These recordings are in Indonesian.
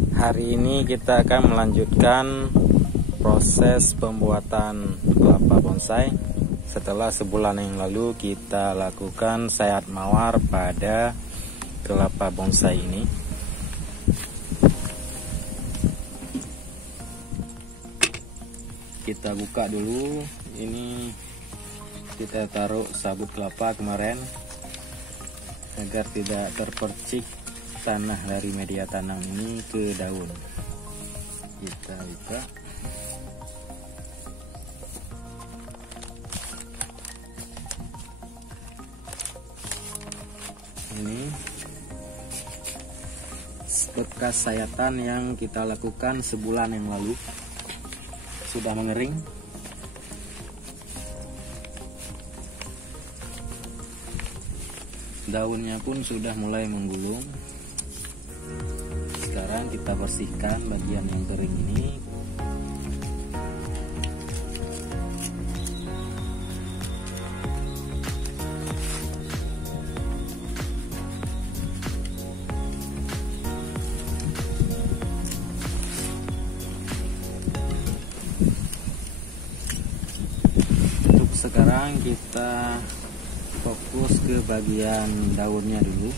Hari ini kita akan melanjutkan proses pembuatan kelapa bonsai. Setelah sebulan yang lalu kita lakukan sayat mawar pada kelapa bonsai ini. Kita buka dulu. Ini kita taruh sabut kelapa kemarin agar tidak terpercik tanah dari media tanam ini ke daun. Kita buka. Ini bekas sayatan yang kita lakukan sebulan yang lalu sudah mengering. Daunnya pun sudah mulai menggulung. Sekarang kita bersihkan bagian yang kering ini. Untuk sekarang kita fokus ke bagian daunnya dulu,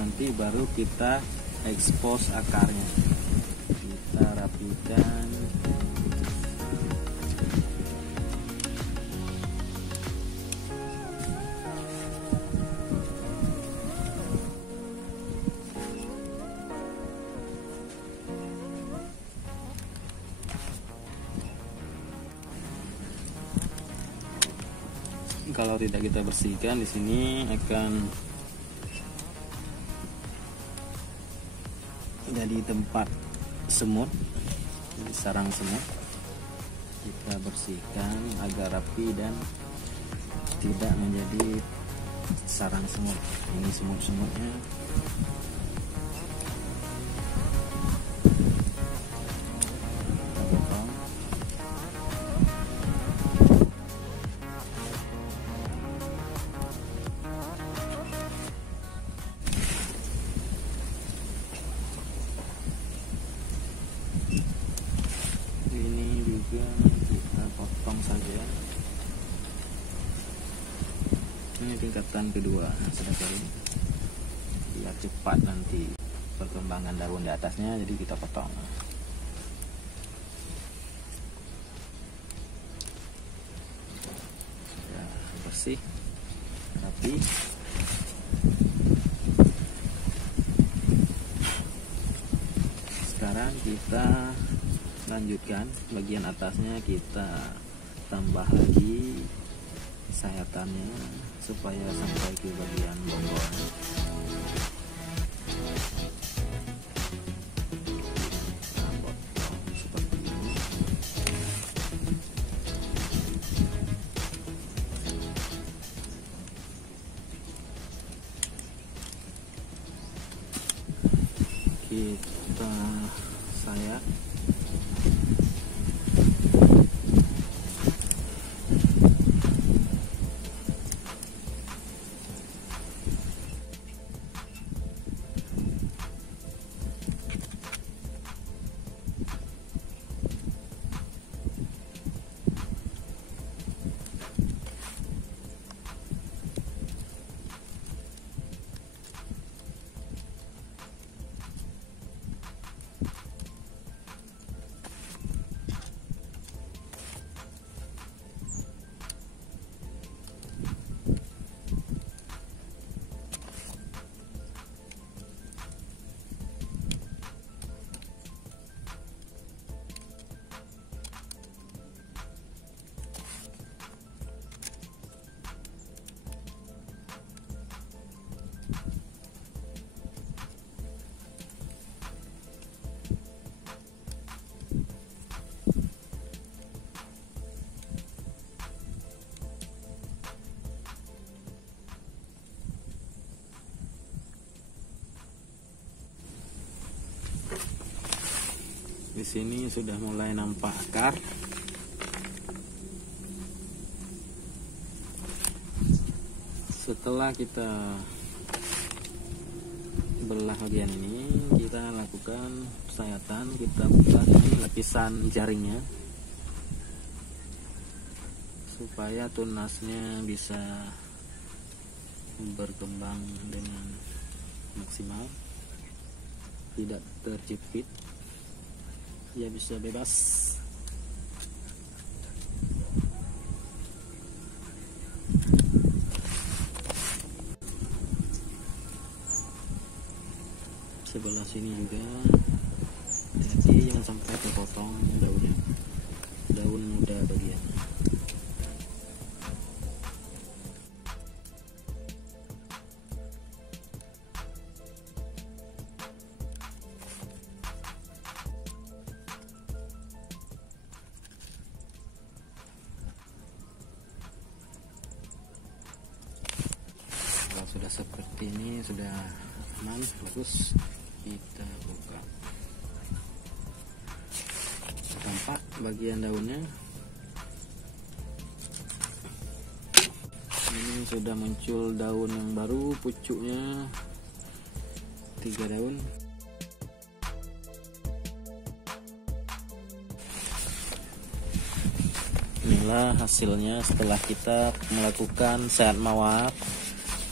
nanti baru kita expose akarnya. Kita rapikan. Kalau tidak kita bersihkan, di sini akan jadi tempat semut, sarang semut. Kita bersihkan agar rapi dan tidak menjadi sarang semut. Ini semut-semutnya. Kita potong saja. Ini tingkatan kedua sedangkan ini biar cepat nanti perkembangan daun di atasnya, jadi kita potong. Ya, bersih, rapi. Sekarang kita lanjutkan bagian atasnya, kita tambah lagi sayatannya supaya sampai ke bagian bonggol. Kita potong seperti ini. Kita sayat. Di sini sudah mulai nampak akar. Setelah kita belah bagian ini kita lakukan sayatan, kita buka ini lapisan jaringnya supaya tunasnya bisa berkembang dengan maksimal, tidak terjepit, ya bisa bebas. Sebelah sini juga, jadi jangan sampai terpotong daunnya, daun muda bagian. Kalau sudah seperti ini, sudah aman, bagus, kita buka. Tampak bagian daunnya ini sudah muncul daun yang baru, pucuknya 3 daun. Inilah hasilnya setelah kita melakukan sehat mawar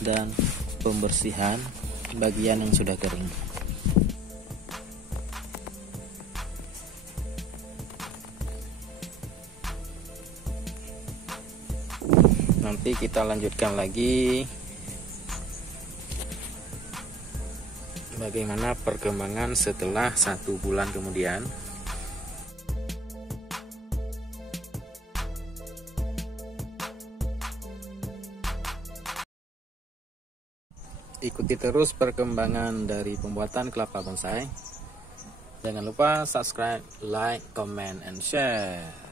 dan pembersihan bagian yang sudah kering. Nanti kita lanjutkan lagi bagaimana perkembangan setelah 1 bulan kemudian. Ikuti terus perkembangan dari pembuatan kelapa bonsai. Jangan lupa subscribe, like, comment, and share.